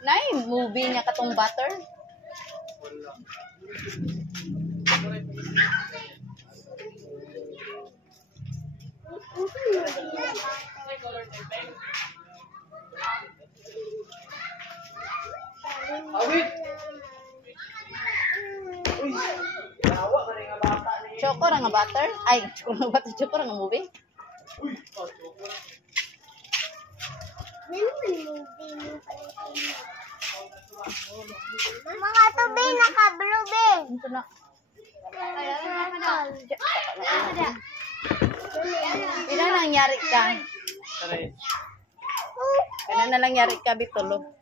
Nay, movie niya katong butter. Choco ra nga butter? Ay, choco nga butter, choco ra nga movie. Mga tubi naka-blue. Ito na. Pila nangyari ka? Pila na nangyari ka, Bitolo?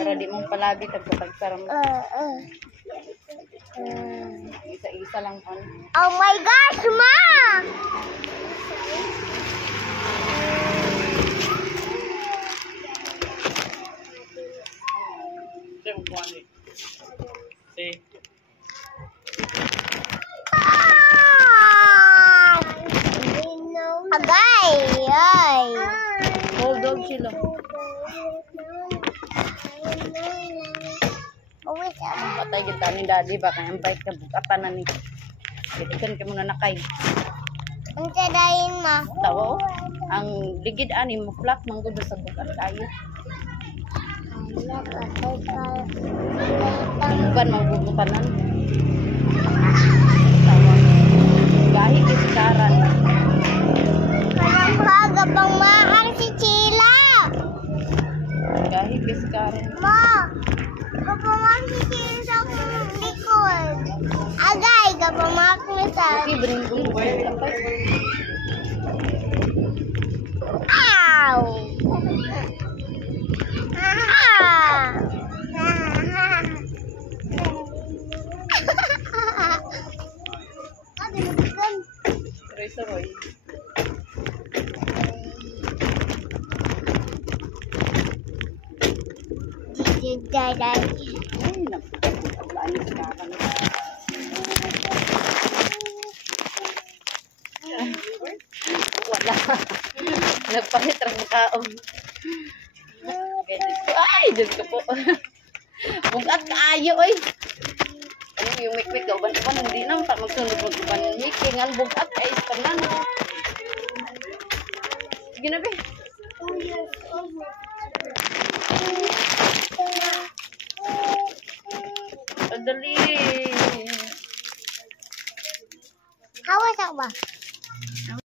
Para di mong palabi, tagpapagsaram. Isa-isa lang pa. Oh my gosh, Ma! Agay! Ay! Hold on sila. Uwis Patay kita ni Daddy, baka ang bait ka bukatan na ni. Bitikan ka muna nakay. ang tadayin mo. Tawo, ang ligid ani mo flak manggod sa bukat kayo. Bukan magbubutanan. Tawo. Gahi kisaran. Parang haga pang mahal si Chila. Gahi kisaran. Ma! Kapamang si Chila sa akong likod. Agay, kapamang sa... Okay, bring tapos. Ow! Roy. Daday. Ay, napakablaan sa kakan. Wala. Nagpahit ang kaon. Ay, Diyos ko po. Bugat kaayo, oy. Ano yung mikwik ka? Uban-uban, hindi na. Magsunod mag-uban. Mikwik, ang bugat. Ay, ispanan. Sige na, be. Padali. Hawas ako ba?